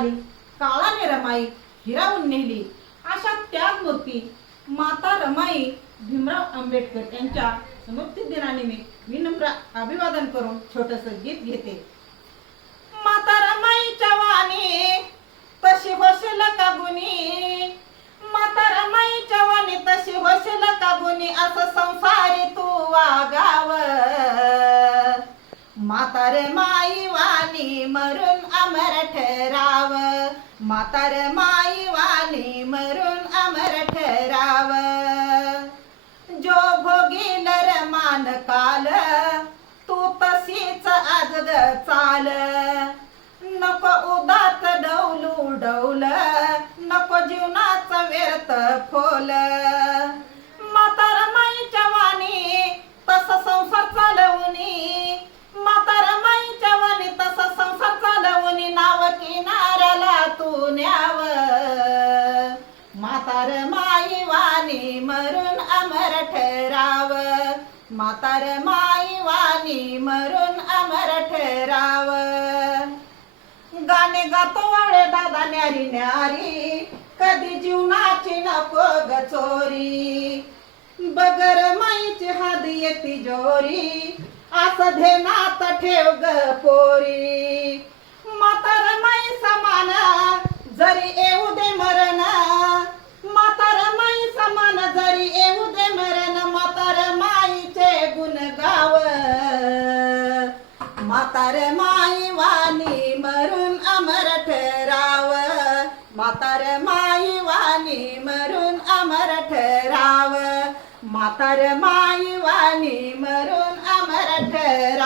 आली, काळाने रमाई हिरावून नेली. अशा त्यागमूर्ती माता रमाई भीमराव आंबेडकर यांच्या स्मृती दिनानिमित्त विनम्र अभिवादन करून छोटस गीत घेते. माता रमाईच्या वाणी तशी होशील का गुणी, माता रमाईच्या वाणी तशी होशील का गुणी, असं संसारी तू वागाव. माता रमाई वाणी मरून अमर ठराव, माता रमाई वाणी मरून अमर ठराव. जो भोगील रमान काल तू तशीच आज ग चाल, नको उदात डौलू डौल, नको जीवनाचा व्यर्थ फोल. माता रमाईच्या वाणी तसा संसार चालवणी, माता रमाईच्या वाणी तसा संसार चालवणी, नाव किनाऱ्याला तू न्याव. माता रमाई वाणी मरून अमर ठराव, माता रमाई वाणी मरून अमर ठराव. गाणे गातो वाळे दादा न्यारी न्यारी, कधी जीवनाची नको ग चोरी. बगर माईची हाद येती जोरी, असं ध्येनात ठेव ग पोरी. माता रमाई समान जरी येऊ दे मरण, माता रमाई समान जरी येऊ दे मरण, माता रमाईचे गुण गाव. माता रमाई वाणी मरून अमर ठराव, माता रमाई वाणी मरून अमर ठराव, माता रमाई वाणी मरून अमर ठराव.